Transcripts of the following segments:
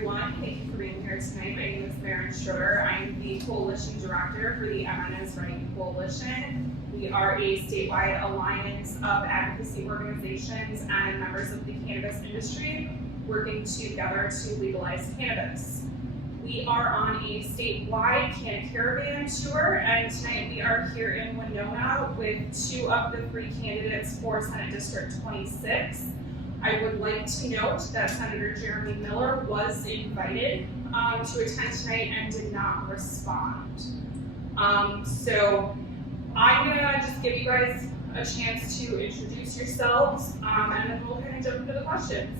everyone. Thank you for being here tonight. My name is Maren Schroeder. I'm the Coalition Director for the MN's Right Coalition. We are a statewide alliance of advocacy organizations and members of the cannabis industry working together to legalize cannabis. We are on a statewide Canna-caravan tour, and tonight we are here in Winona with 2 of the 3 candidates for Senate District 26. I would like to note that Senator Jeremy Miller was invited to attend tonight and did not respond. So I'm gonna just give you guys a chance to introduce yourselves, and then we'll kind of jump into the questions.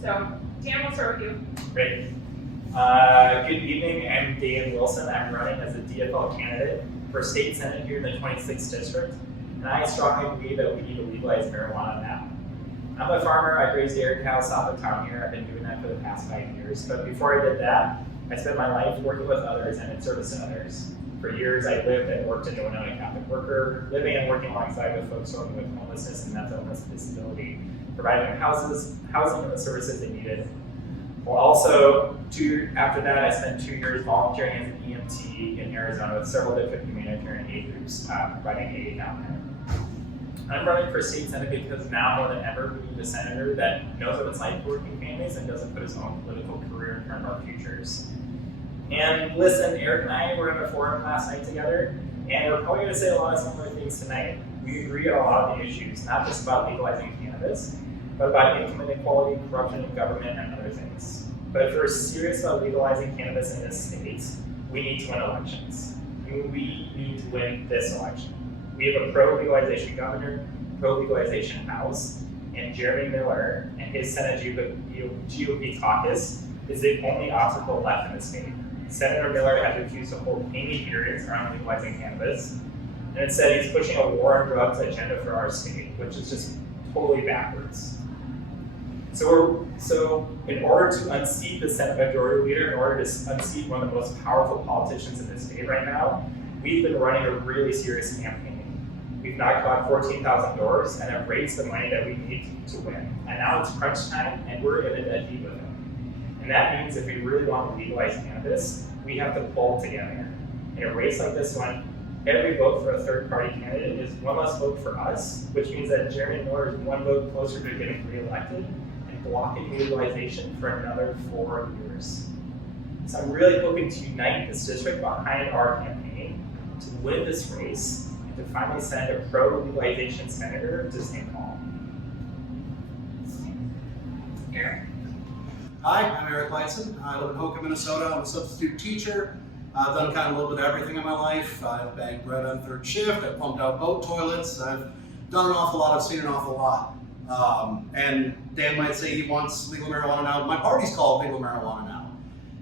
So Dan, we'll start with you. Great. Good evening, I'm Dan Wilson. I'm running as a DFL candidate for state senate here in the 26th district, and I strongly believe that we need to legalize marijuana now. I'm a farmer. I raised dairy cows south of town here. I've been doing that for the past 5 years. But before I did that, I spent my life working with others and in service to others. For years, I lived and worked as a Winona Catholic worker, living and working alongside with folks struggling with homelessness and mental illness and disability, providing them housing and the services they needed. Well, also, after that, I spent 2 years volunteering as an EMT in Arizona with several different humanitarian aid groups, providing aid down there. I'm running for state senate because now more than ever we need a senator that knows what it's like working families and doesn't put his own political career in front of our futures. And listen, Eric and I were in a forum last night together, and we're probably going to say a lot of similar things tonight. We agree on a lot of the issues, not just about legalizing cannabis, but about income inequality, corruption in government, and other things. But if we're serious about legalizing cannabis in this state, we need to win elections. We need to win this election. We have a pro-legalization governor, pro-legalization House, and Jeremy Miller and his Senate GOP caucus is the only obstacle left in the state. Senator Miller has refused to hold any hearings around legalizing cannabis, and instead he's pushing a war on drugs agenda for our state, which is just totally backwards. So in order to unseat the Senate Majority Leader, in order to unseat one of the most powerful politicians in the state right now, we've been running a really serious campaign. We've knocked about 14,000 doors and have raised the money that we need to win. And now it's crunch time, and we're in a dead heat with him. And that means if we really want to legalize cannabis, we have to pull together. In a race like this one, every vote for a third-party candidate is one less vote for us, which means that Jeremy Miller is 1 vote closer to getting reelected and blocking legalization for another 4 years. So I'm really hoping to unite this district behind our campaign to win this race and to finally send a pro-legalization senator to St. Paul. Eric. Hi, I'm Eric Leitzen. I live in Hoka, Minnesota. I'm a substitute teacher. I've done kind of a little bit of everything in my life. I've bagged bread on 3rd shift. I've pumped out boat toilets. I've done an awful lot. I've seen an awful lot. And Dan might say he wants legal marijuana now. My party's called legal marijuana now.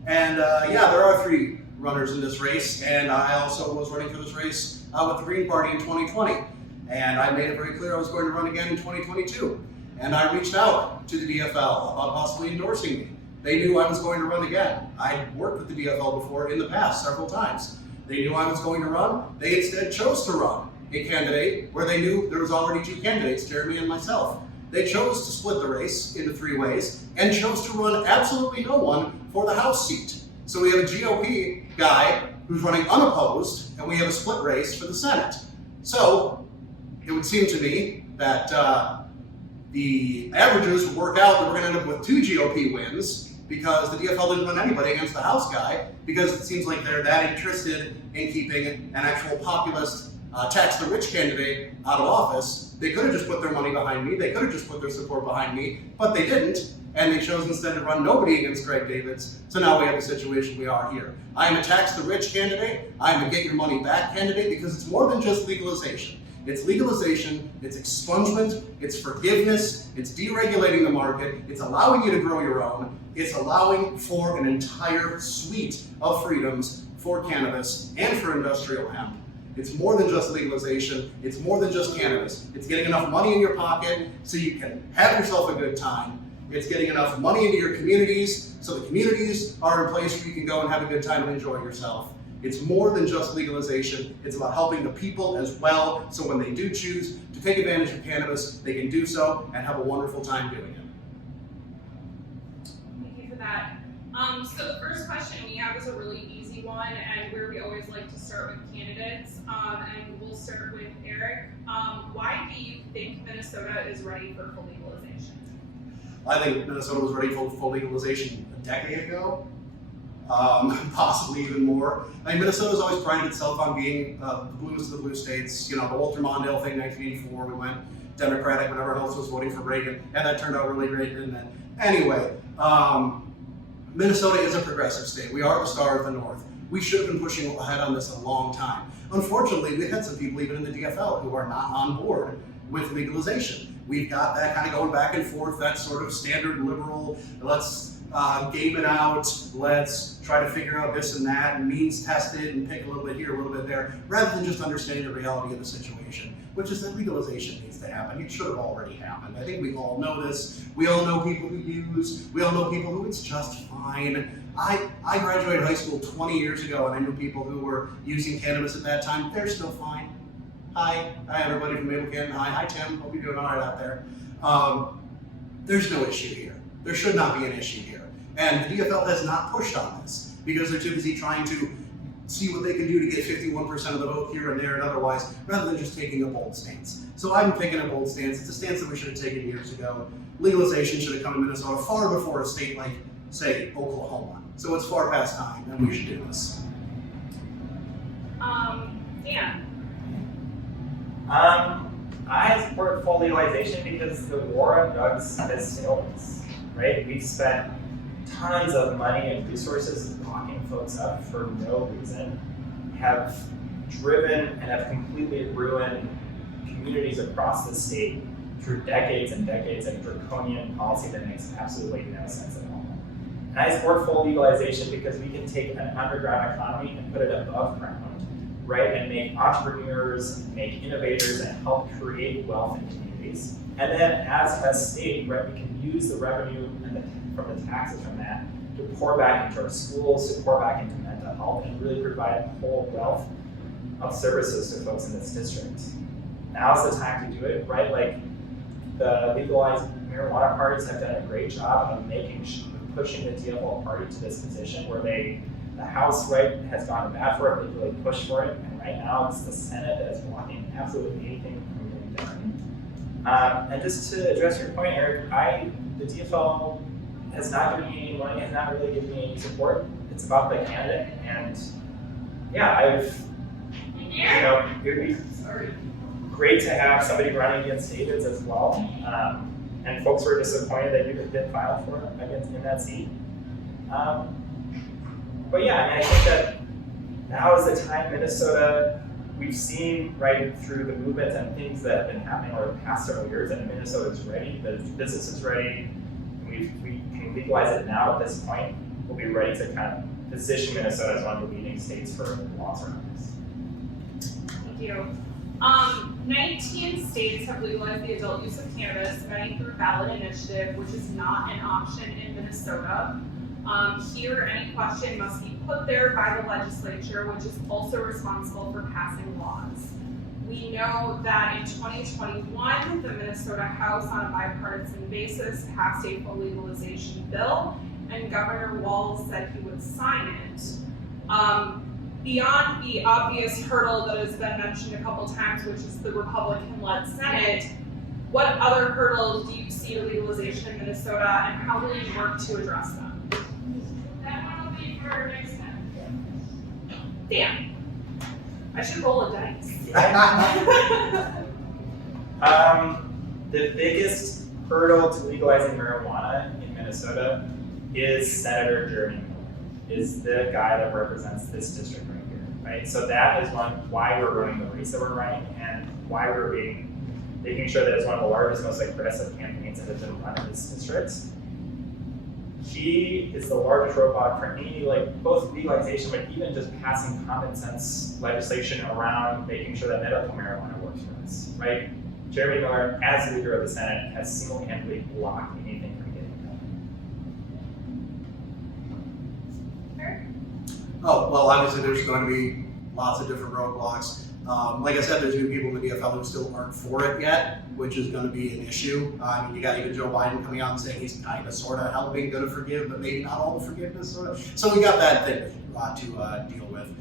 And yeah, there are 3 runners in this race. And I also was running for this race with the Green Party in 2020. And I made it very clear I was going to run again in 2022. And I reached out to the DFL about possibly endorsing me. They knew I was going to run again. I'd worked with the DFL before in the past several times. They knew I was going to run. They instead chose to run a candidate where they knew there was already 2 candidates, Jeremy and myself. They chose to split the race into 3 ways and chose to run absolutely no one for the House seat. So we have a GOP guy who's running unopposed, and we have a split race for the Senate. So it would seem to me that the averages would work out that we're going to end up with 2 GOP wins because the DFL didn't run anybody against the House guy, because it seems like they're that interested in keeping an actual populist tax the rich candidate out of office. They could have just put their money behind me. They could have just put their support behind me, but they didn't. And they chose instead to run nobody against Greg Davids. So now we have the situation we are here. I am a tax the rich candidate. I am a get your money back candidate, because it's more than just legalization. It's legalization, it's expungement, it's forgiveness, it's deregulating the market, it's allowing you to grow your own, it's allowing for an entire suite of freedoms for cannabis and for industrial hemp. It's more than just legalization, it's more than just cannabis. It's getting enough money in your pocket so you can have yourself a good time. It's getting enough money into your communities so the communities are a place where you can go and have a good time and enjoy yourself. It's more than just legalization. It's about helping the people as well, so when they do choose to take advantage of cannabis, they can do so and have a wonderful time doing it. Thank you for that. that. So the first question we have is a really easy one, and where we always like to start with candidates. And we'll start with Eric. Why do you think Minnesota is ready for full legalization? I think Minnesota was ready for full legalization a decade ago, possibly even more. I mean, Minnesota's always prided itself on being the bluest of the blue states. You know, the Walter Mondale thing, 1984, we went Democratic when everyone else was voting for Reagan, and that turned out really great, didn't it? Anyway, Minnesota is a progressive state. We are the star of the North. We should have been pushing ahead on this a long time. Unfortunately, we had some people even in the DFL who are not on board with legalization. We've got that kind of going back and forth, that sort of standard liberal, let's game it out, let's try to figure out this and that, and means test it and pick a little bit here, a little bit there, rather than just understanding the reality of the situation, which is that legalization needs to happen. It should have already happened. I think we all know this. We all know people who use, we all know people who it's just fine. I graduated high school 20 years ago, and I knew people who were using cannabis at that time. They're still fine. Hi everybody from Mabel Canton. Hi Tim, hope you're doing all right out there. There's no issue here. There should not be an issue here. And the DFL has not pushed on this because they're too busy trying to see what they can do to get 51% of the vote here and there and otherwise, rather than just taking a bold stance. So I'm taking a bold stance. It's a stance that we should have taken years ago. Legalization should have come to Minnesota far before a state like, say, Oklahoma. So it's far past time, and we should do this. Dan. I support full legalization because the war on drugs has failed us, right? We've spent tons of money and resources locking folks up for no reason, have driven and have completely ruined communities across the state through decades and decades of draconian policy that makes absolutely no sense at all. And I support full legalization because we can take an underground economy and put it above ground, right, and make entrepreneurs, make innovators, and help create wealth in communities. And then as a state, right, we can use the revenue and from the taxes from that to pour back into our schools, to pour back into mental health, and really provide a whole wealth of services to folks in this district. Now's the time to do it, right? Like the legalized marijuana parties have done a great job of pushing the DFL party to this position where the House, right, has gone to bat for it, they really pushed for it, and right now it's the Senate that is blocking absolutely anything from getting done. And just to address your point, Eric, the DFL has not given me any money, has not really given me any support. It's about the candidate, and yeah, it would be great to have somebody running against David's as well. And folks were disappointed that you didn't file for him in that seat. But yeah, I mean, I think that now is the time Minnesota, we've seen right through the movement and things that have been happening over the past several years, and Minnesota is ready, the business is ready, we can legalize it now at this point. We'll be ready to kind of position Minnesota as one of the leading states for long-term use. Thank you. 19 states have legalized the adult use of cannabis, many through ballot initiative, which is not an option in Minnesota. Here, any question must be put there by the legislature, which is also responsible for passing laws. We know that in 2021, the Minnesota House, on a bipartisan basis, passed a full legalization bill, and Governor Walz said he would sign it. Beyond the obvious hurdle that has been mentioned a couple times, which is the Republican-led Senate, what other hurdles do you see to legalization in Minnesota, and how will you work to address them? That one will be for next time. Dan, I should roll a dice. The biggest hurdle to legalizing marijuana in Minnesota is Senator Jeremy Miller, is the guy that represents this district right here, right? So that is why we're running the race that we're running, and why we're making sure that it's one of the largest, most aggressive campaigns that has been run in this district. He is the largest roadblock for any, both legalization, but even just passing common sense legislation around making sure that medical marijuana works for us, right? Jeremy Miller, as leader of the Senate, has single-handedly blocked anything from getting done. Oh, well, obviously there's going to be lots of different roadblocks. Like I said, there's new people in the DFL who still aren't for it yet, which is going to be an issue. I mean, you got even Joe Biden coming out and saying he's kind of sort of helping, going to forgive, but maybe not all the forgiveness. So we got that thing to deal with.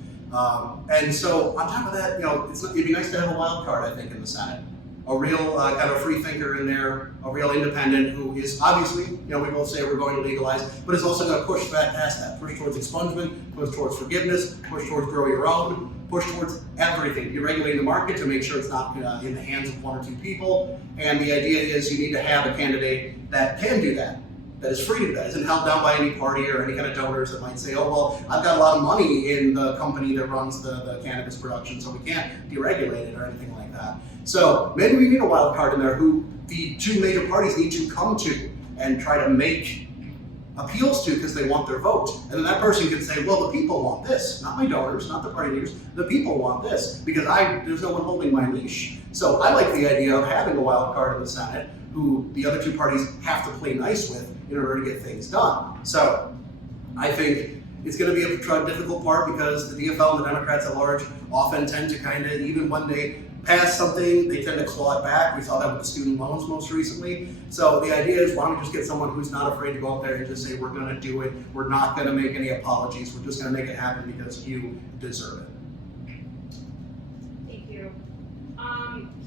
And so on top of that, it'd be nice to have a wild card, I think, in the Senate. A real kind of free thinker in there, a real independent who is obviously, we both say we're going to legalize, but is also going to push back past that, push towards expungement, push towards forgiveness, push towards grow your own, push towards everything, deregulating the market to make sure it's not in the hands of one or two people. And the idea is you need to have a candidate that can do that is free to do that, isn't held down by any party or any kind of donors that might say, oh, well, I've got a lot of money in the company that runs the cannabis production, so we can't deregulate it or anything like that. So maybe we need a wild card in there who the two major parties need to come to and try to make appeals to because they want their vote. And then that person can say, well, the people want this, not my donors, not the party leaders, the people want this because there's no one holding my leash. So I like the idea of having a wild card in the Senate who the other two parties have to play nice with in order to get things done. So I think it's going to be a difficult part because the DFL and the Democrats at large often tend to kind of, even when they pass something, they tend to claw it back. We saw that with the student loans most recently. So the idea is, why don't we just get someone who's not afraid to go out there and just say, we're going to do it. We're not going to make any apologies. We're just going to make it happen because you deserve it. Thank you.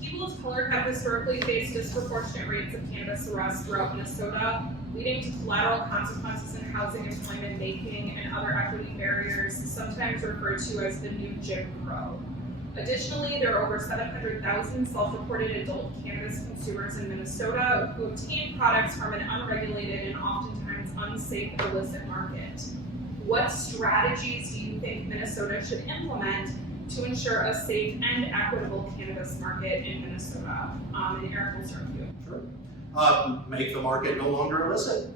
People of color have historically faced disproportionate rates of cannabis arrests throughout Minnesota, leading to collateral consequences in housing, employment, making, and other equity barriers, sometimes referred to as the new Jim Crow. Additionally, there are over 700,000 self-reported adult cannabis consumers in Minnesota who obtain products from an unregulated and oftentimes unsafe illicit market. What strategies do you think Minnesota should implement to ensure a safe and equitable cannabis market in Minnesota? And Eric will start with you. Sure. Make the market no longer illicit.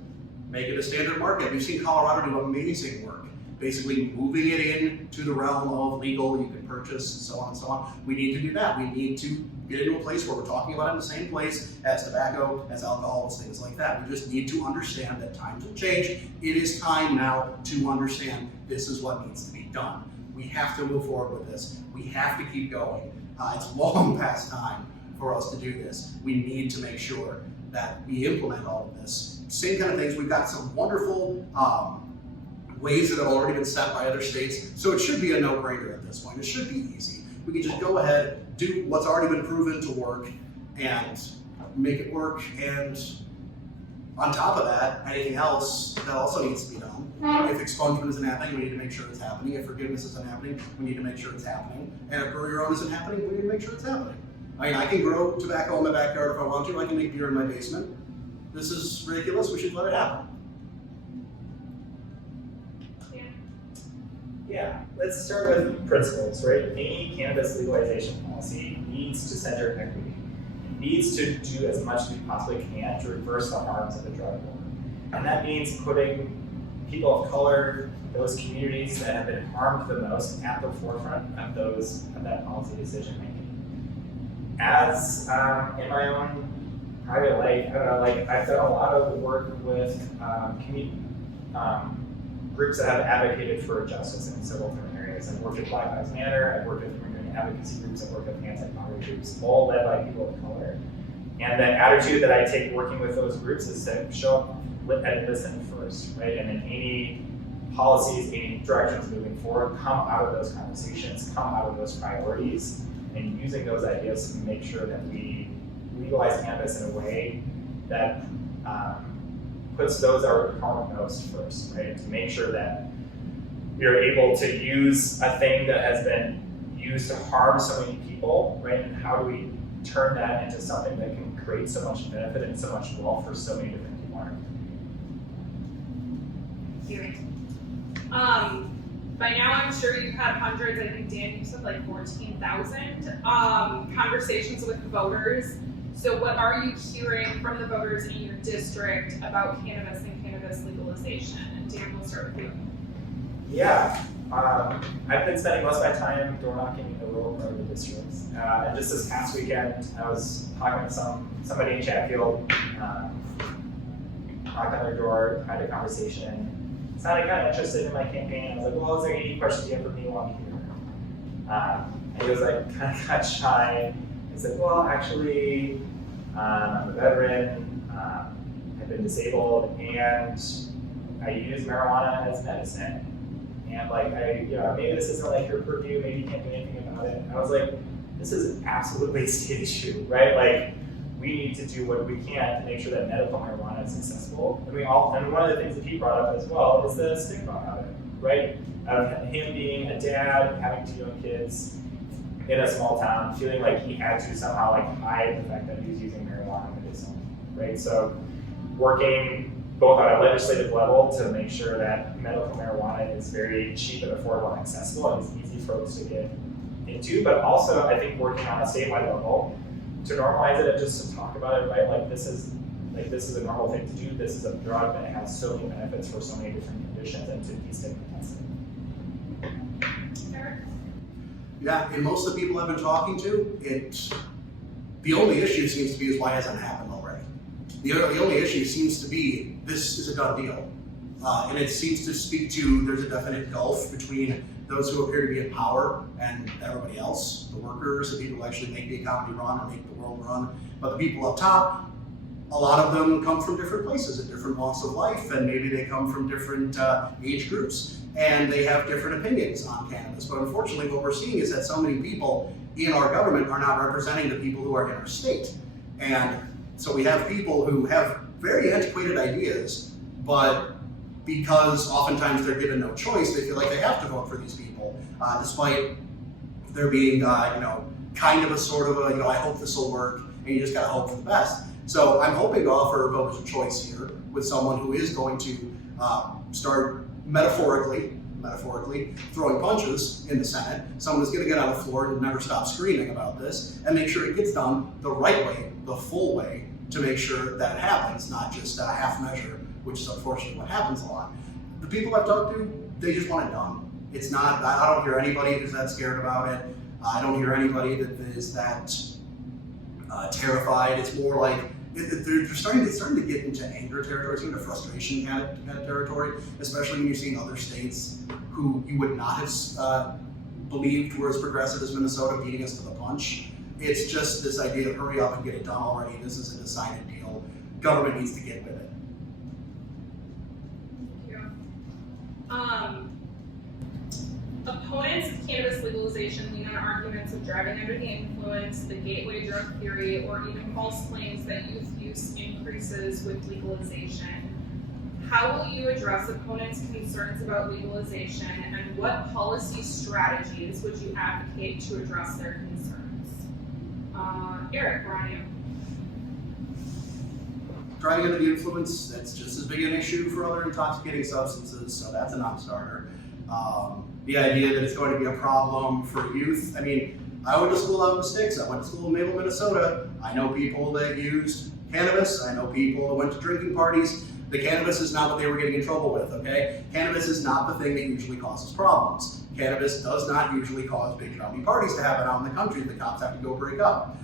Make it a standard market. We've seen Colorado do amazing work, basically moving it into the realm of legal, you can purchase, and so on and so on. We need to do that. We need to get into a place where we're talking about it in the same place as tobacco, as alcohol, as things like that. We just need to understand that times have changed. It is time now to understand this is what needs to be done. We have to move forward with this. We have to keep going. It's long past time for us to do this. We need to make sure that we implement all of this. Same kind of things. We've got some wonderful ways that have already been set by other states, so it should be a no-brainer at this point. It should be easy. We can just go ahead, do what's already been proven to work, and make it work. And on top of that, anything else that also needs to be done. If expungement isn't happening, we need to make sure it's happening. If forgiveness isn't happening, we need to make sure it's happening. And if grow your own isn't happening, we need to make sure it's happening. I mean, I can grow tobacco in my backyard if I want to. I can make beer in my basement. This is ridiculous. We should let it happen. Yeah, let's start with principles, right? Any cannabis legalization policy needs to center equity. It needs to do as much as we possibly can to reverse the harms of the drug war. And that means putting people of color, those communities that have been harmed the most, at the forefront of that policy decision making. As in my own private life, I've done a lot of work with groups that have advocated for justice in several different areas. I've worked with Black Lives Matter, I've worked with immigrant advocacy groups, I've worked with anti-poverty groups, all led by people of color. And the attitude that I take working with those groups is to show up and listen first, right? And then any policies, any directions moving forward come out of those conversations, come out of those priorities, and using those ideas to make sure that we legalize cannabis in a way that puts those that are harmed most first, right? To make sure that we are able to use a thing that has been used to harm so many people, right? And how do we turn that into something that can create so much benefit and so much wealth for so many different people? By now I'm sure you've had hundreds, I think Dan, you said like 14,000 conversations with voters. So what are you hearing from the voters in your district about cannabis and cannabis legalization? And Dan, we'll start with you. Yeah, I've been spending most of my time door knocking in the rural part of the district. And just this past weekend, I was talking to somebody in Chatfield, knocked on their door, had a conversation. Sounded kind of interested in my campaign. I was like, well, is there any questions you have for me while I'm here? And he was like, kind of got shy. He said, well, actually, I'm a veteran, I've been disabled, and I use marijuana as medicine. And like, maybe this isn't like your purview, maybe you can't do anything about it. And I was like, this is absolutely a state issue, right? Like, we need to do what we can to make sure that medical marijuana is accessible. And one of the things that he brought up as well is the stigma of it, right? Him being a dad, having 2 young kids in a small town, feeling like he had to somehow like hide the fact that he was using marijuana medicinally, right? So working both on a legislative level to make sure that medical marijuana is very cheap and affordable and accessible and it's easy for folks to get into, but also I think working on a statewide level to normalize it and just to talk about it, right? Like this is a normal thing to do. This is a drug that has so many benefits for so many different conditions and to destigmatize it. Yeah, and most of the people I've been talking to, the only issue seems to be is why hasn't it happened already. The only issue seems to be this is a done deal. And it seems to speak to there's a definite gulf between those who appear to be in power and everybody else, the workers, the people who actually make the economy run or make the world run. But the people up top, a lot of them come from different places and different walks of life, and maybe they come from different age groups, and they have different opinions on cannabis. But unfortunately, what we're seeing is that so many people in our government are not representing the people who are in our state. And so we have people who have very antiquated ideas, but because oftentimes they're given no choice, they feel like they have to vote for these people, despite there being, kind of a sort of a, I hope this will work, and you just gotta hope for the best. So I'm hoping to offer voters a choice here with someone who is going to start metaphorically throwing punches in the Senate, someone who's gonna get on the floor and never stop screaming about this, and make sure it gets done the right way, the full way, to make sure that it happens, not just a half measure, which is unfortunately what happens a lot. The people I've talked to, they just want it done. It's not, I don't hear anybody who's that scared about it. I don't hear anybody that is that terrified. It's more like, they're starting to get into anger territory, into frustration kind of territory, especially when you're seeing other states who you would not have believed were as progressive as Minnesota beating us to the punch. It's just this idea of hurry up and get it done already. This is a decided deal. Government needs to get with it. Opponents of cannabis legalization lean on arguments of driving under the influence, the gateway drug theory, or even false claims that youth use increases with legalization. How will you address opponents' concerns about legalization, and what policy strategies would you advocate to address their concerns? Eric, we're on you. Driving under the influence, that's just as big an issue for other intoxicating substances, so that's a non-starter. The idea that it's going to be a problem for youth, I mean, I went to school out in the sticks. I went to school in Maple, Minnesota. I know people that used cannabis. I know people that went to drinking parties. The cannabis is not what they were getting in trouble with, okay? Cannabis is not the thing that usually causes problems. Cannabis does not usually cause big rowdy parties to happen out in the country that the cops have to go break up.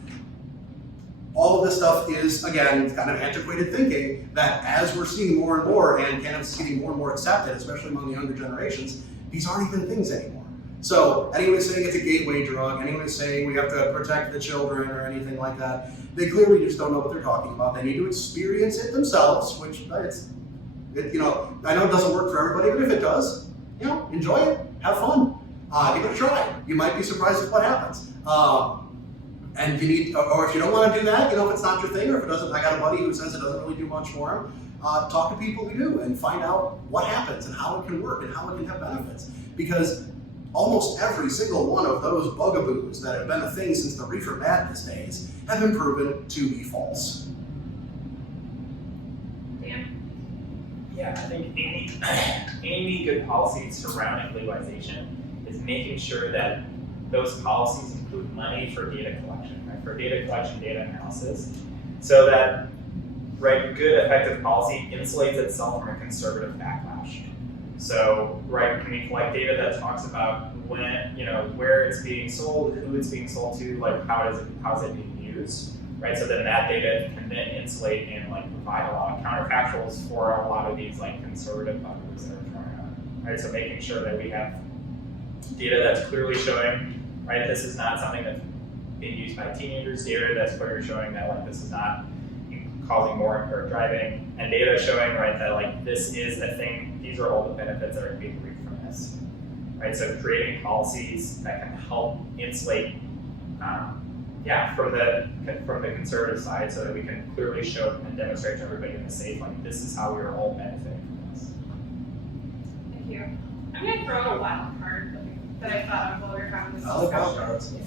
All of this stuff is, again, kind of antiquated thinking that as we're seeing more and more, and cannabis is getting more and more accepted, especially among the younger generations, these aren't even things anymore. So anyone who's saying it's a gateway drug, anyone who's saying we have to protect the children or anything like that, they clearly just don't know what they're talking about. They need to experience it themselves, which I know it doesn't work for everybody, but if it does, enjoy it, have fun, give it a try. You might be surprised at what happens. And you need, or if you don't want to do that, if it's not your thing, or if it doesn't, I got a buddy who says it doesn't really do much for him, talk to people who do and find out what happens and how it can work and how it can have benefits. Because almost every single one of those bugaboos that have been a thing since the reefer madness days have been proven to be false. Dan? Yeah, I think any good policy surrounding legalization is making sure that those policies include money for data collection, right? For data collection, data analysis, so that good effective policy insulates itself from a conservative backlash. So, can we collect data that talks about when, where it's being sold, who it's being sold to, how is it being used, right? So then that data can then insulate and provide a lot of counterfactuals for a lot of these conservative bugaboos that are thrown out, right? So making sure that we have data that's clearly showing, right, this is not something that being used by teenagers, data that's where you're showing that like this is not causing more impaired driving, and data showing right that like this is a thing. These are all the benefits that are being reaped from this, right? So creating policies that can help insulate, from the conservative side, so that we can clearly show and demonstrate to everybody in the safe like this is how we are all benefiting from this. Thank you. I'm going to throw a wild card that I thought of while we were having this I like wild discussion.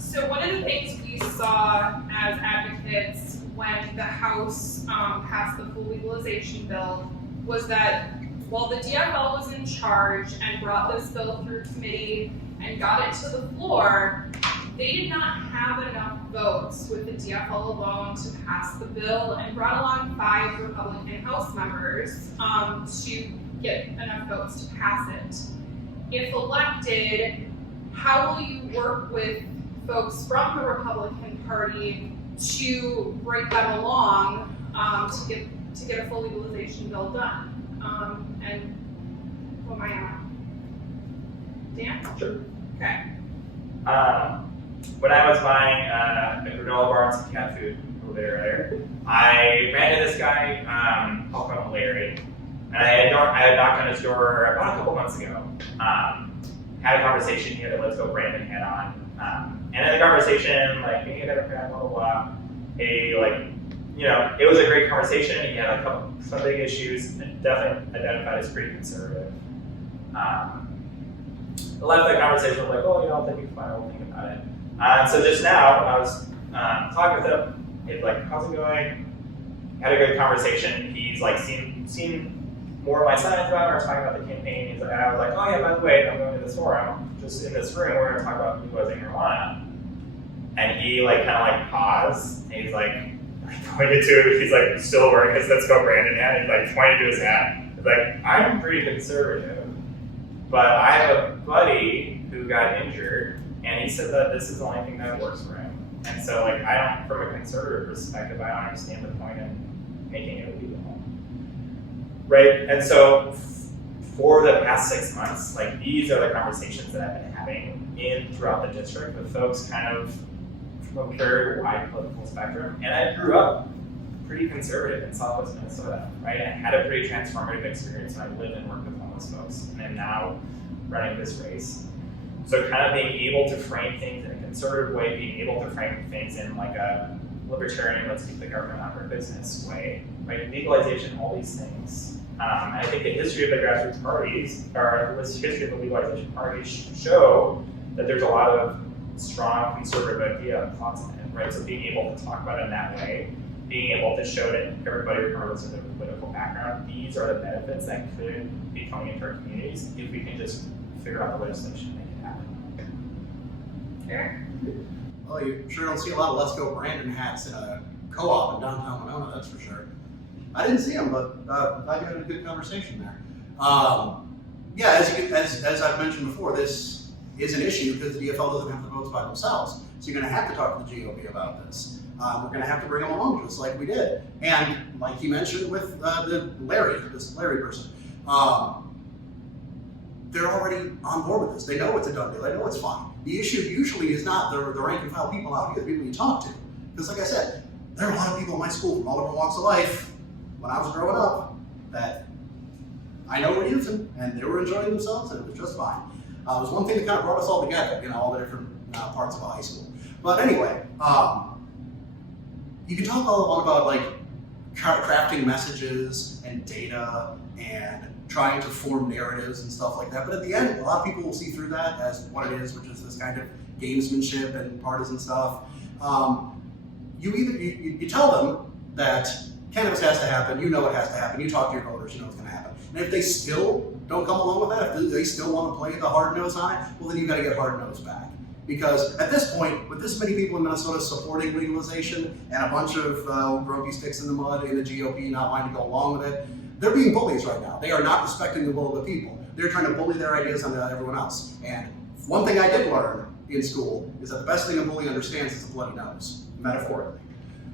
So one of the things we saw as advocates when the House passed the full legalization bill was that while the DFL was in charge and brought this bill through committee and got it to the floor, they did not have enough votes with the DFL alone to pass the bill and brought along 5 Republican House members to get enough votes to pass it. If elected, how will you work with folks from the Republican Party to bring them along to get a full legalization bill done? And who am I on? Dan? Sure. Okay. When I was buying a granola bar and some cat food over there, I ran into this guy, I'll call him Larry, and I had knocked on his door about a couple months ago. Had a conversation, he had a Let's Go Brandon hat on, and in the conversation, like, hey, Democrat, blah, blah, blah, it was a great conversation. He had some big issues, and definitely identified as pretty conservative. I left that conversation with like, I'll think it's fine, I'll think about it. So just now, I was talking with him, he's like, how's it going? Had a good conversation. He's like seen more of my signs about it, I was talking about the campaign. He's like, I was like, oh yeah, by the way, I'm going to this forum. Just in this room, we're going to talk about legalizing marijuana. And he like kind of like paused, and he's like pointed to it. He's like still wearing his Let's Go Brandon hat. He's like pointed to his hat. He's like, I'm pretty conservative, but I have a buddy who got injured, and he said that this is the only thing that works for him. And so like from a conservative perspective, I don't understand the point in making it illegal. Right, and so for the past 6 months, like these are the conversations that I've been having throughout the district with folks kind of from a very wide political spectrum. And I grew up pretty conservative in Southwest Minnesota, right? I had a pretty transformative experience when I lived and worked with homeless folks, and I'm now running this race. So kind of being able to frame things in a conservative way, being able to frame things in like a libertarian, let's keep the government out of our business way, right? Legalization, all these things. And I think the history of the grassroots parties, or the history of the legalization parties, show that there's a lot of strong conservative idea and thoughts in it, right? So being able to talk about it in that way, being able to show to everybody, regardless of their political background, these are the benefits that could be coming into our communities if we can just figure out the legislation to make it happen. Sure. Well, you sure don't see a lot of Let's Go Brandon hats in a co-op in downtown Winona, that's for sure. I didn't see them, but I had a good conversation there. As I've mentioned before, this is an issue because the DFL doesn't have the votes by themselves. So you're going to have to talk to the GOP about this. We're going to have to bring them along just like we did. And like you mentioned with this Larry person, they're already on board with this. They know it's a done deal. They know it's fine. The issue usually is not the rank and file people out here, the people you talk to. Because like I said, there are a lot of people in my school from all different walks of life when I was growing up that I know were using, and they were enjoying themselves, and it was just fine. It was one thing that kind of brought us all together, all the different parts of a high school. But anyway, you can talk all along about like crafting messages and data and trying to form narratives and stuff like that. But at the end, a lot of people will see through that as what it is, which is this kind of gamesmanship and partisan stuff. You tell them that cannabis has to happen, you know it has to happen, you talk to your voters, you know it's going to happen. And if they still don't come along with that, if they still want to play the hard nose on it, well then you've got to get hard nose back. Because at this point, with this many people in Minnesota supporting legalization and a bunch of grumpy sticks in the mud in the GOP not wanting to go along with it, they're being bullies right now. They are not respecting the will of the people. They're trying to bully their ideas onto everyone else. And one thing I did learn in school is that the best thing a bully understands is a bloody nose, metaphorically.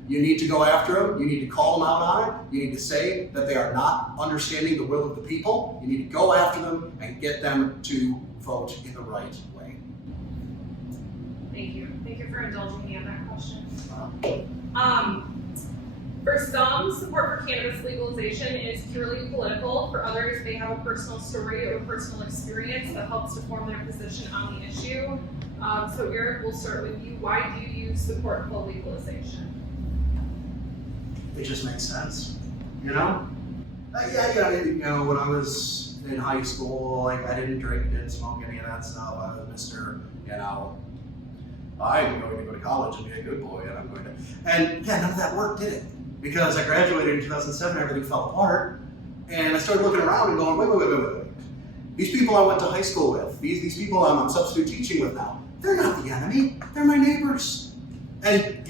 You need to go after them, you need to call them out on it, you need to say that they are not understanding the will of the people, you need to go after them and get them to vote in the right way. Thank you. Thank you for indulging me on that question. For some, support for cannabis legalization is purely political. For others, they have a personal story or personal experience that helps to form their position on the issue. So Eric, we'll start with you. Why do you support full legalization? It just makes sense, you know? When I was in high school, like, I didn't drink, didn't smoke any of that stuff. I was Mr., I'm going to go to college and be a good boy, and I'm going to, and yeah, none of that worked, did it? Because I graduated in 2007, everything fell apart, and I started looking around and going, wait. These people I went to high school with, these people I'm substitute teaching with now, they're not the enemy, they're my neighbors. And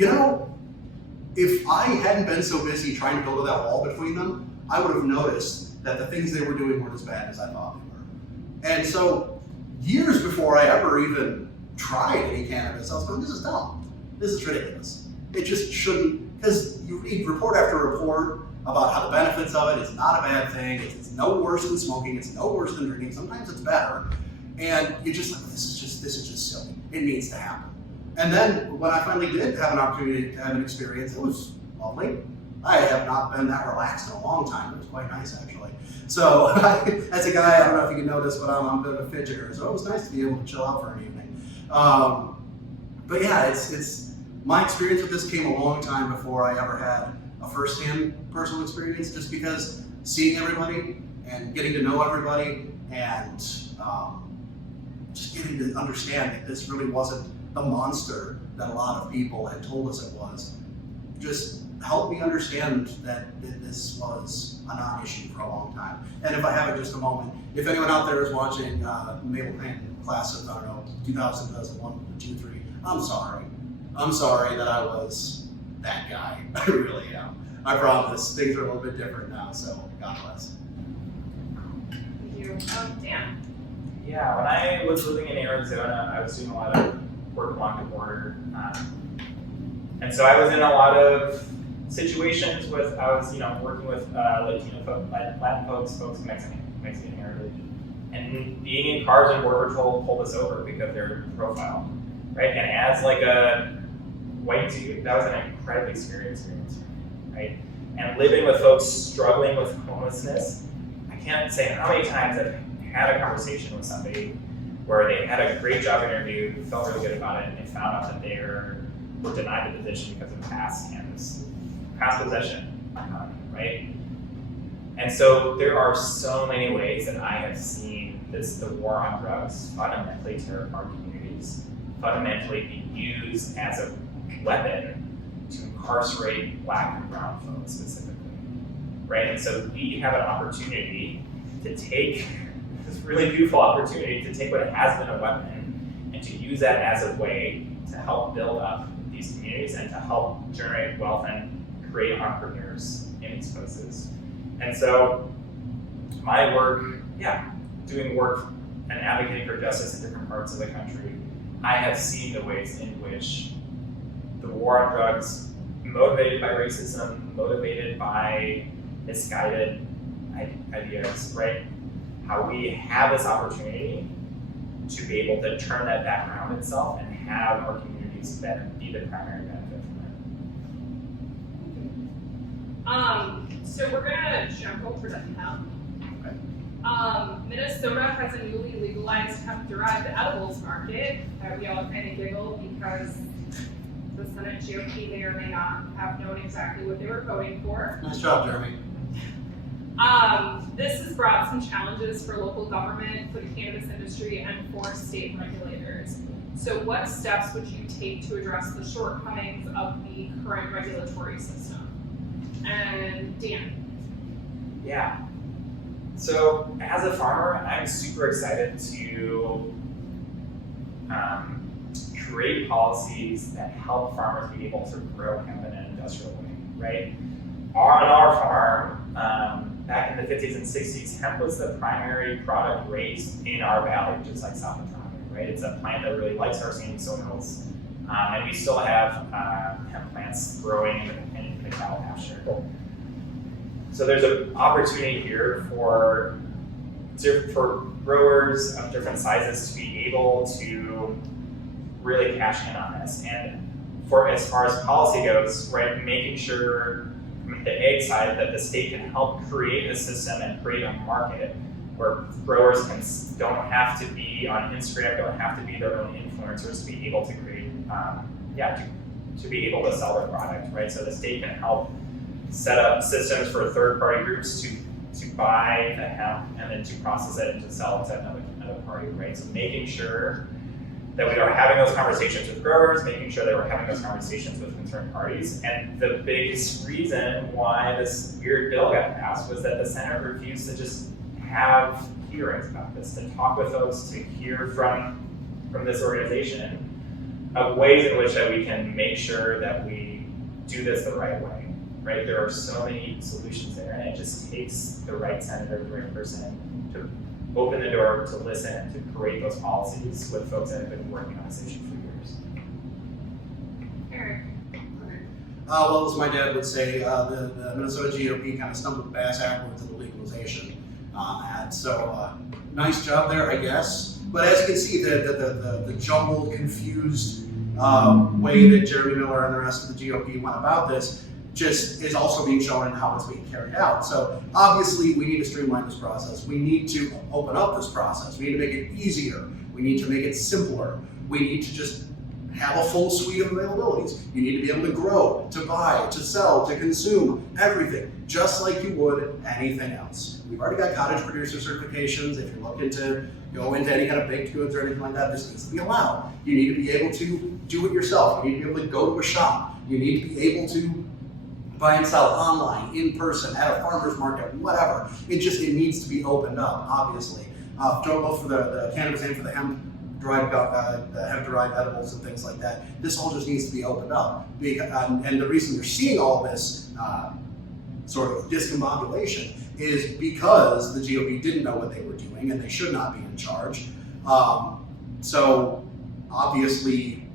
if I hadn't been so busy trying to build that wall between them, I would have noticed that the things they were doing weren't as bad as I thought they were. And so, years before I ever even tried any cannabis, I was going, this is dumb. This is ridiculous. It just shouldn't, because you read report after report about how the benefits of it, it's not a bad thing, it's no worse than smoking, it's no worse than drinking, sometimes it's better. And you're just like, this is just silly. It needs to happen. And then when I finally did have an opportunity to have an experience, it was lovely. I have not been that relaxed in a long time. It was quite nice, actually. So, as a guy, I don't know if you can notice, but I'm a bit of a fidgeter, so it was nice to be able to chill out for an evening. But yeah, it's my experience with this came a long time before I ever had a first-hand personal experience, just because seeing everybody and getting to know everybody and just getting to understand that this really wasn't the monster that a lot of people had told us it was, just helped me understand that this was a non-issue for a long time. And if I have it just a moment, if anyone out there is watching Maple Painting class of, 2000, 2001, 2, 3, I'm sorry. I'm sorry that I was that guy. I really am. I promise. Things are a little bit different now, so God bless. Thank you. Dan? Yeah, when I was living in Arizona, I was doing a lot of work along the border. And so I was in a lot of situations with, I was, working with Latino folks, Latin folks of Mexican heritage. And being in cars and Border Patrol pulled us over because they're profile, right? And as like a white dude, that was an incredibly scary experience, right? And living with folks struggling with homelessness, I can't say how many times I've had a conversation with somebody where they had a great job interview, felt really good about it, and they found out that they were denied the position because of past possession, right? And so there are so many ways that I have seen the war on drugs fundamentally tear apart communities, fundamentally be used as a weapon to incarcerate Black and brown folks specifically, right? And so we have an opportunity to take this really beautiful opportunity to take what has been a weapon and to use that as a way to help build up these communities and to help generate wealth and create entrepreneurs in these places. And so my work, doing work and advocating for justice in different parts of the country, I have seen the ways in which the war on drugs, motivated by racism, motivated by misguided ideas, right? How we have this opportunity to be able to turn that back around itself and have our communities be the primary benefit from it. So we're gonna jump over to hemp. Okay. Minnesota has a newly legalized hemp-derived edibles market that we all kind of giggle because the Senate GOP may or may not have known exactly what they were voting for. Nice job, Jeremy. This has brought some challenges for local government, for the cannabis industry, and for state regulators. So what steps would you take to address the shortcomings of the current regulatory system? And Dan? Yeah. So as a farmer, I'm super excited to create policies that help farmers be able to grow hemp in an industrial way, right? On our farm, back in the 50s and 60s, hemp was the primary product raised in our valley, just like South Dakota, right? It's a plant that really likes our sandy soils, and we still have hemp plants growing in the cattle pasture. So there's an opportunity here for growers of different sizes to be able to really cash in on this. And for as far as policy goes, right, making sure from the ag side that the state can help create a system and create a market where growers don't have to be on Instagram, don't have to be their own influencers to be able to create, to be able to sell their product, right? So the state can help set up systems for third-party groups to buy the hemp and then to process it and to sell it to another party, right? So making sure that we are having those conversations with growers, making sure that we're having those conversations with concerned parties. And the biggest reason why this weird bill got passed was that the Senate refused to just have hearings about this, to talk with folks, to hear from this organization of ways in which that we can make sure that we do this the right way, right? There are so many solutions there, and it just takes the right senator, the right person to open the door, to listen, to create those policies with folks that have been working on this issue for years. Eric. Well, as my dad would say, the Minnesota GOP kind of stumbled backwards into legalization on that. So nice job there, I guess. But as you can see, the jumbled, confused way that Jeremy Miller and the rest of the GOP went about this just is also being shown in how it's being carried out. So obviously we need to streamline this process. We need to open up this process. We need to make it easier. We need to make it simpler. We need to just have a full suite of availabilities. You need to be able to grow, to buy, to sell, to consume, everything, just like you would anything else. We've already got cottage producer certifications. If you're looking to go into any kind of baked goods or anything like that, this needs to be allowed. You need to be able to do it yourself. You need to be able to go to a shop. You need to be able to buy and sell online, in person, at a farmer's market, whatever. It needs to be opened up, obviously. Both for the cannabis and for the hemp-derived edibles and things like that. This all just needs to be opened up. And the reason you're seeing all this sort of discombobulation is because the GOP didn't know what they were doing and they should not be in charge. So obviously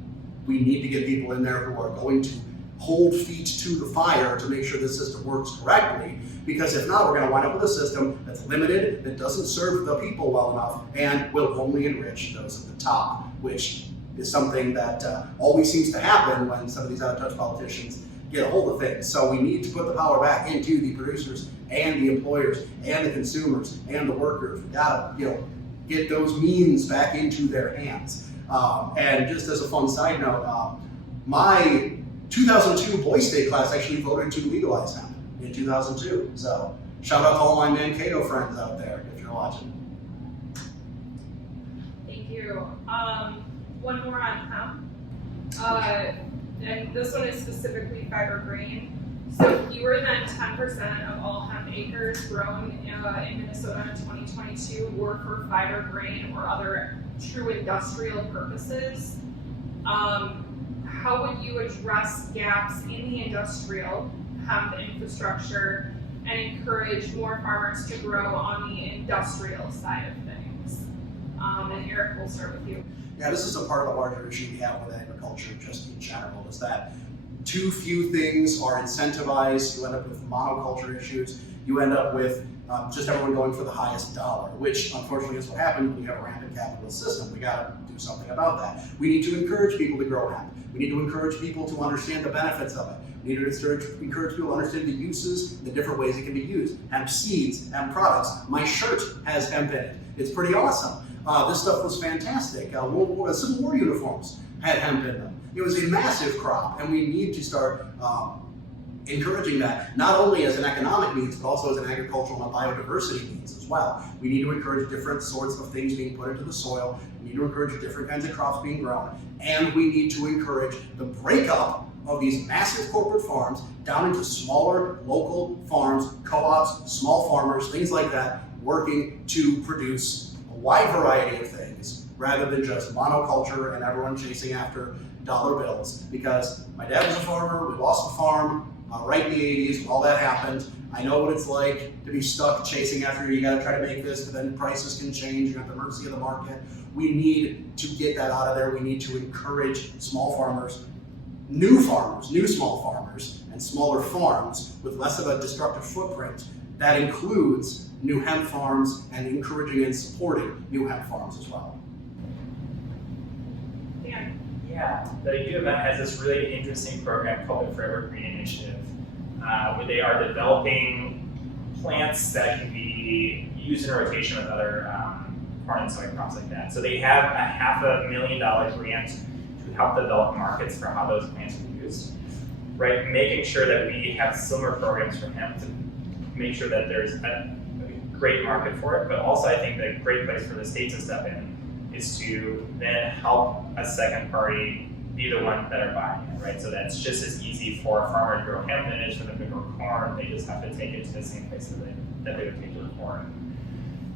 we need to get people in there who are going to hold feet to the fire to make sure the system works correctly, because if not, we're going to wind up with a system that's limited, that doesn't serve the people well enough, and will only enrich those at the top, which is something that always seems to happen when some of these out-of-touch politicians get a hold of things. So we need to put the power back into the producers and the employers and the consumers and the workers. We got to, get those means back into their hands. And just as a fun side note, my 2002 Boys State class actually voted to legalize hemp in 2002. So shout out to all my Mankato friends out there if you're watching. Thank you. One more on hemp. And this one is specifically fiber grain. So fewer than 10% of all hemp acres grown in Minnesota in 2022 were for fiber grain or other true industrial purposes. How would you address gaps in the industrial hemp infrastructure and encourage more farmers to grow on the industrial side of things? And Eric, we'll start with you. Yeah, this is a part of the larger issue we have with agriculture just in general, is that too few things are incentivized. You end up with monoculture issues. You end up with just everyone going for the highest dollar, which unfortunately is what happened when you have a rampant capitalist system. We got to do something about that. We need to encourage people to grow hemp. We need to encourage people to understand the benefits of it. We need to encourage people to understand the uses, the different ways it can be used. Hemp seeds, hemp products. My shirt has hemp in it. It's pretty awesome. This stuff was fantastic. Civil War uniforms had hemp in them. It was a massive crop, and we need to start encouraging that, not only as an economic means, but also as an agricultural and biodiversity means as well. We need to encourage different sorts of things being put into the soil. We need to encourage different kinds of crops being grown, and we need to encourage the breakup of these massive corporate farms down into smaller local farms, co-ops, small farmers, things like that, working to produce a wide variety of things rather than just monoculture and everyone chasing after dollar bills. Because my dad was a farmer, we lost the farm right in the 80s when all that happened. I know what it's like to be stuck chasing after you gotta try to make this, but then prices can change, you're at the mercy of the market. We need to get that out of there. We need to encourage small farmers, new small farmers, and smaller farms with less of a destructive footprint. That includes new hemp farms and encouraging and supporting new hemp farms as well. Dan. Yeah, the U event has this really interesting program called the Forever Green Initiative, where they are developing plants that can be used in rotation with other corn and soy crops like that. So they have a $500,000 grant to help develop markets for how those plants are used, right? Making sure that we have similar programs for hemp to make sure that there's a great market for it, but also I think the great place for the state to step in is to then help a second party be the one that are buying it, right? So that's just as easy for a farmer to grow hemp than it is for them to grow corn. They just have to take it to the same place that they would take their corn.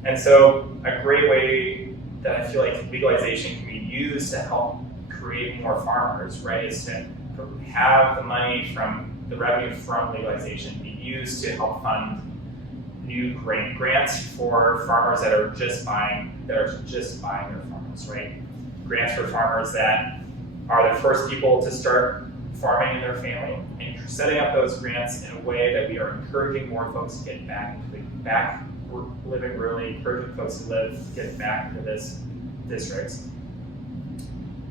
And so a great way that I feel like legalization can be used to help create more farmers, right, is to have the money from the revenue from legalization be used to help fund new grants for farmers that are just buying their farms, right? Grants for farmers that are the first people to start farming in their family, and setting up those grants in a way that we are encouraging more folks to get back living rurally, encouraging folks to get back into this district.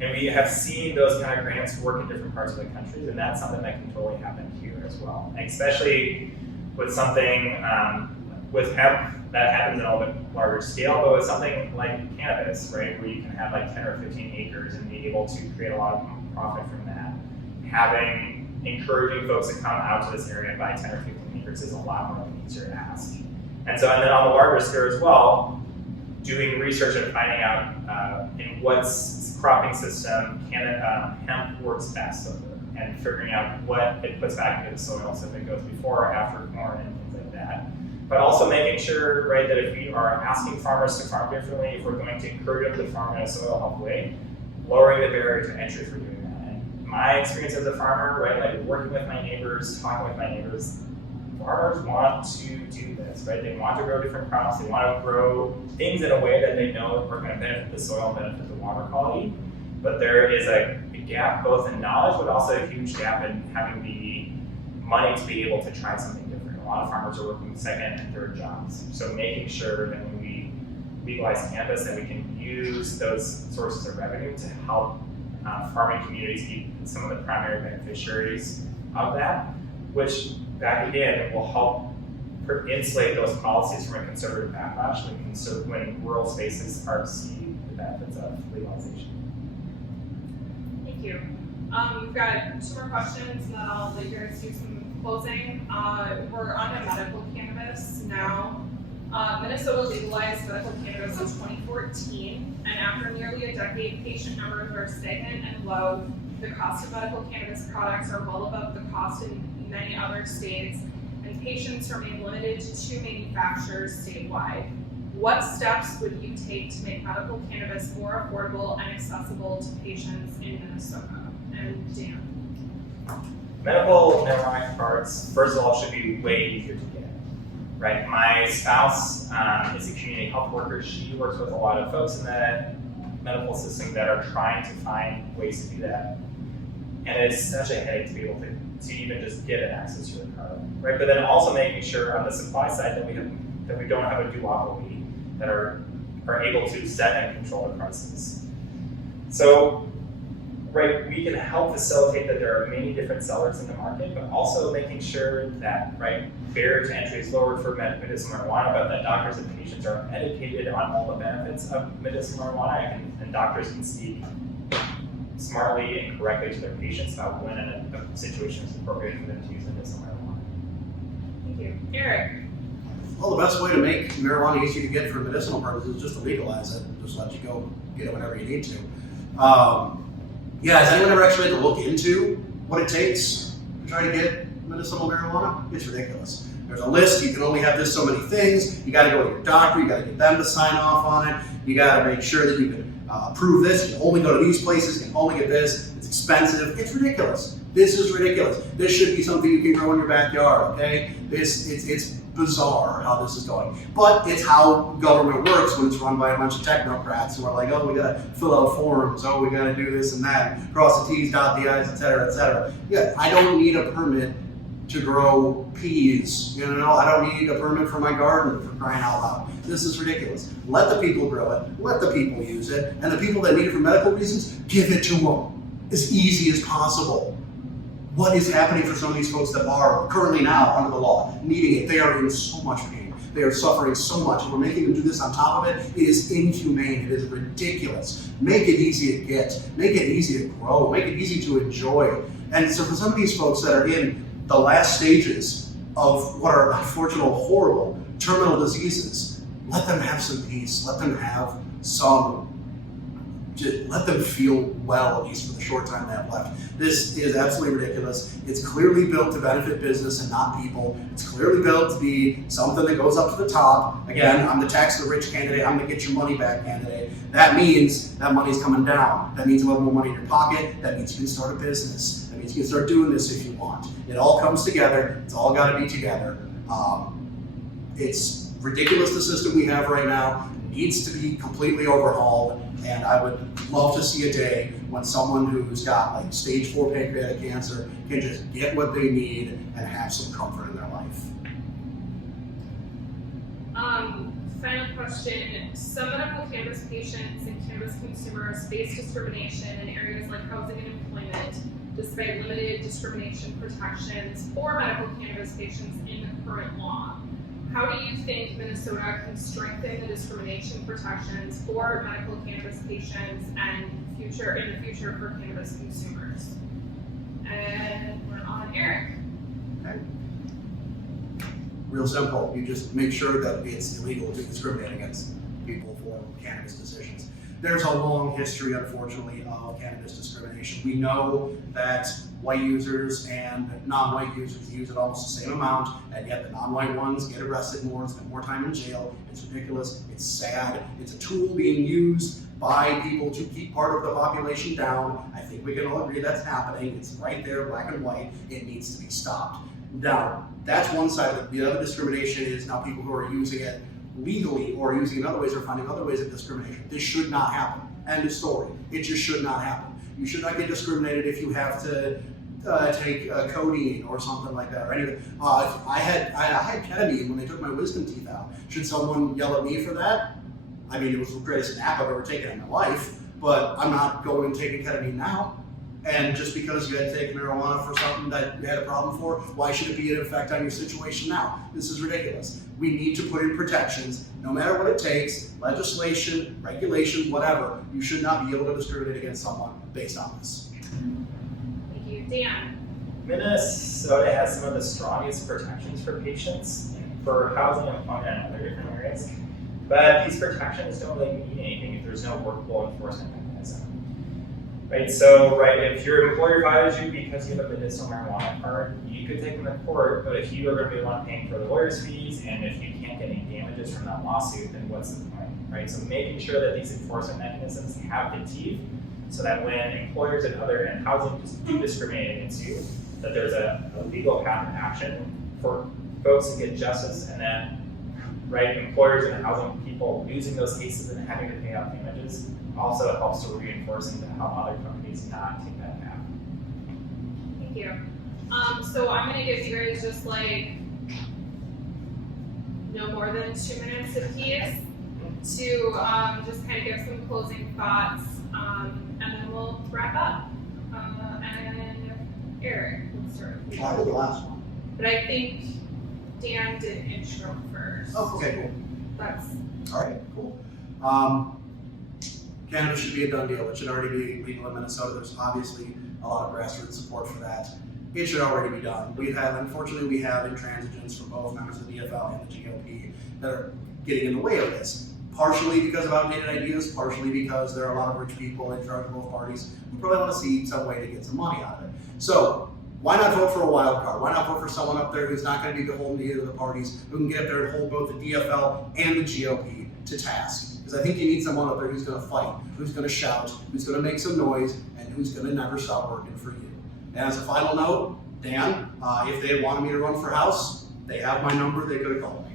And we have seen those kind of grants work in different parts of the country, and that's something that can totally happen here as well. And especially with something with hemp, that happens in a little bit larger scale, but with something like cannabis, right, where you can have like 10 or 15 acres and be able to create a lot of profit from that. Encouraging folks to come out to this area and buy 10 or 15 acres is a lot more easier to ask. And then on the larger scale as well, doing research and finding out in what cropping system hemp works best over, and figuring out what it puts back into the soil, so if it goes before or after corn and things like that. But also making sure, right, that if we are asking farmers to farm differently, if we're going to encourage them to farm in a soil health way, lowering the barrier to entry for doing that. And my experience as a farmer, right, like working with my neighbors, talking with my neighbors, farmers want to do this, right? They want to grow different crops. They want to grow things in a way that they know are going to benefit the soil and benefit the water quality. But there is a gap both in knowledge, but also a huge gap in having the money to be able to try something different. A lot of farmers are working second and third jobs. So making sure that when we legalize cannabis, that we can use those sources of revenue to help farming communities be some of the primary beneficiaries of that, which back again will help insulate those policies from a conservative backlash when rural spaces start to see the benefits of legalization. Thank you. We've got 2 more questions, and then I'll let you guys do some closing. We're on to medical cannabis now. Minnesota legalized medical cannabis in 2014, and after nearly a decade, patient numbers are stagnant and low. The cost of medical cannabis products are well above the cost in many other states, and patients remain limited to 2 manufacturers statewide. What steps would you take to make medical cannabis more affordable and accessible to patients in Minnesota? And Dan. Medical marijuana cards, first of all, should be way easier to get, right? My spouse is a community health worker. She works with a lot of folks in the medical system that are trying to find ways to do that. And it's such a headache to be able to even just get an access to a card, right? But then also making sure on the supply side that we don't have a duopoly that are able to set and control the prices. So, right, we can help facilitate that there are many different sellers in the market, but also making sure that, right, barrier to entry is lowered for medicinal marijuana, but that doctors and patients are educated on all the benefits of medicinal marijuana, and doctors can speak smartly and correctly to their patients about when a situation is appropriate for them to use medicinal marijuana. Thank you. Eric. Well, the best way to make marijuana easy to get for medicinal purposes is just to legalize it. Just let you go get it whenever you need to. Has anyone ever actually had to look into what it takes to try to get medicinal marijuana? It's ridiculous. There's a list. You can only have this so many things. You got to go to your doctor. You got to get them to sign off on it. You got to make sure that you can approve this. You can only go to these places. You can only get this. It's expensive. It's ridiculous. This is ridiculous. This should be something you can grow in your backyard. Okay? It's bizarre how this is going. But it's how government works when it's run by a bunch of technocrats who are like, oh, we gotta fill out forms, oh, we gotta do this and that, cross the T's, dot the I's, et cetera, et cetera. Yeah, I don't need a permit to grow peas. I don't need a permit for my garden, for crying out loud. This is ridiculous. Let the people grow it, let the people use it, and the people that need it for medical reasons, give it to them. as easy as possible. What is happening for some of these folks that are currently now under the law, needing it? They are in so much pain. They are suffering so much, and we're making them do this on top of it. It is inhumane. It is ridiculous. Make it easy to get. Make it easy to grow. Make it easy to enjoy. And so for some of these folks that are in the last stages of what are unfortunately horrible terminal diseases, let them have some peace. Let them have some, just let them feel well, at least for the short time they have left. This is absolutely ridiculous. It's clearly built to benefit business and not people. It's clearly built to be something that goes up to the top. Again, I'm the tax the rich candidate. I'm the get your money back candidate. That means that money's coming down. That means you'll have more money in your pocket. That means you can start a business. That means you can start doing this if you want. It all comes together. It's all got to be together. It's ridiculous, the system we have right now. It needs to be completely overhauled. And I would love to see a day when someone who's got like stage 4 pancreatic cancer can just get what they need and have some comfort in their life. Final question. Some medical cannabis patients and cannabis consumers face discrimination in areas like housing and employment, despite limited discrimination protections for medical cannabis patients in the current law. How do you think Minnesota can strengthen the discrimination protections for medical cannabis patients and in the future for cannabis consumers? And we're on Eric. Okay. Real simple. You just make sure that it's illegal to discriminate against people for cannabis decisions. There's a long history, unfortunately, of cannabis discrimination. We know that white users and non-white users use it almost the same amount, and yet the non-white ones get arrested more, spend more time in jail. It's ridiculous, it's sad, it's a tool being used by people to keep part of the population down. I think we can all agree that's happening. It's right there, black and white. It needs to be stopped. Now, that's one side of it. The other discrimination is now people who are using it legally or using it in other ways or finding other ways of discrimination. This should not happen. End of story. It just should not happen. You should not get discriminated if you have to take codeine or something like that, or anything. I had ketamine when they took my wisdom teeth out. Should someone yell at me for that? I mean, it was the greatest nap I've ever taken in my life, but I'm not going and taking ketamine now. And just because you had to take marijuana for something that you had a problem for, why should it be an effect on your situation now? This is ridiculous. We need to put in protections, no matter what it takes, legislation, regulation, whatever. You should not be able to discriminate against someone based on this. Thank you. Dan. Minnesota has some of the strongest protections for patients for housing, employment, and other different areas. But these protections don't really mean anything if there's no workable enforcement mechanism. Right, so if your employer fires you because you have a medicinal marijuana card, you could take them to court, but if you are going to be the one paying for the lawyer's fees, and if you can't get any damages from that lawsuit, then what's the point, right? So making sure that these enforcement mechanisms have the teeth, so that when employers and housing just do discriminate against you, that there's a legal path of action for folks to get justice, and then, employers and housing people losing those cases and having to pay out damages also helps to reinforcing to help other companies not take that path. Thank you. So I'm going to give you guys just no more than 2 minutes apiece to just kind of give some closing thoughts, and then we'll wrap up. And Eric, let's start with you. I did the last one. But I think Dan did intro first. Oh, okay, cool. That's all right, cool. Cannabis should be a done deal. It should already be legal in Minnesota. There's obviously a lot of grassroots support for that. It should already be done. Unfortunately, we have intransigents from both members of the DFL and the GOP that are getting in the way of this. Partially because of outdated ideas, partially because there are a lot of rich people in charge of both parties who probably want to see some way to get some money out of it. So why not vote for a wild card? Why not vote for someone up there who's not going to be beholden to either of the parties, who can get up there and hold both the DFL and the GOP to task? Because I think you need someone up there who's going to fight, who's going to shout, who's going to make some noise, and who's going to never stop working for you. And as a final note, Dan, if they had wanted me to run for House, they have my number, they could have called me.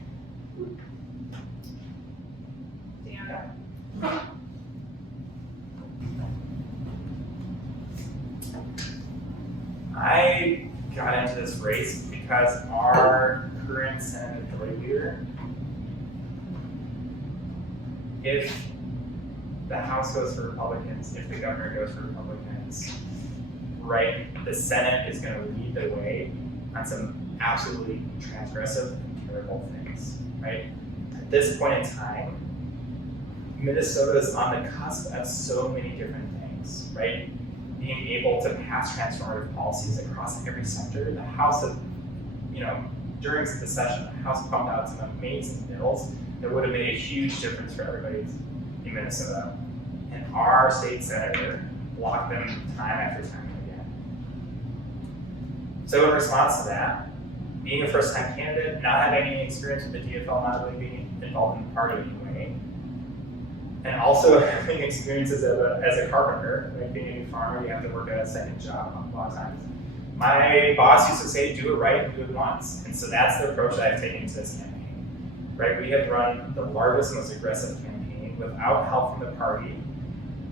Dan. I got into this race because our current Senate Majority Leader, if the House goes for Republicans, if the governor goes for Republicans, right? The Senate is going to lead the way on some absolutely transgressive and terrible things, right? At this point in time, Minnesota is on the cusp of so many different things, right? Being able to pass transformative policies across every sector. The House of, during the session, the House pumped out some amazing bills that would have made a huge difference for everybody in Minnesota. And our state senator blocked them time after time again. So in response to that, being a first-time candidate, not having any experience with the DFL, not really being involved in the party anyway, and also having experiences as a carpenter, like being a new farmer, you have to work at a second job a lot of times. My boss used to say, do it right and do it once. And so that's the approach that I've taken to this campaign, right? We have run the largest, most aggressive campaign without help from the party,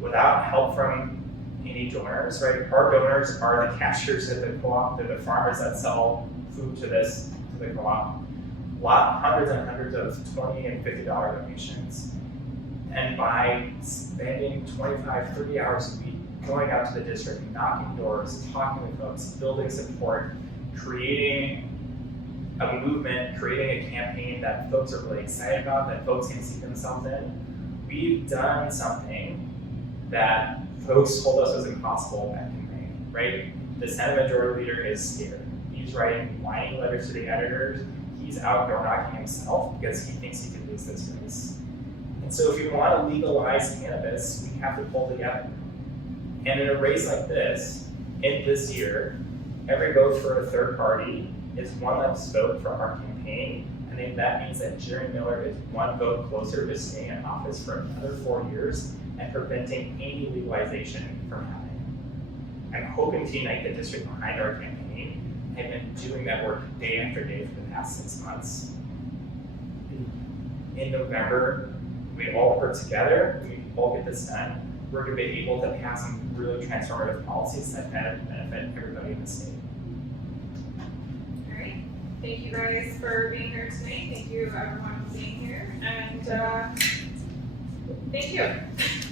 without help from any donors, right? Our donors are the cashiers at the co-op, they're the farmers that sell food to the co-op. Hundreds and hundreds of $20 and $50 donations. And by spending 25, 30 hours a week going out to the district, knocking doors, talking with folks, building support, creating a movement, creating a campaign that folks are really excited about, that folks can see themselves in, we've done something that folks told us was impossible back in May, right? The Senate Majority Leader is scared. He's writing whining letters to the editors. He's out door knocking himself because he thinks he can lose this race. And so if we want to legalize cannabis, we have to pull together. And in a race like this, in this year, every vote for a third party is one less vote for our campaign. And then that means that Jerry Miller is one vote closer to staying in office for another 4 years and preventing any legalization from happening. I'm hoping to unite the district behind our campaign. I've been doing that work day after day for the past 6 months. In November, we all work together, we all get this done. We're going to be able to pass some really transformative policies that benefit everybody in the state. All right. Thank you guys for being here tonight. Thank you everyone for being here. And thank you.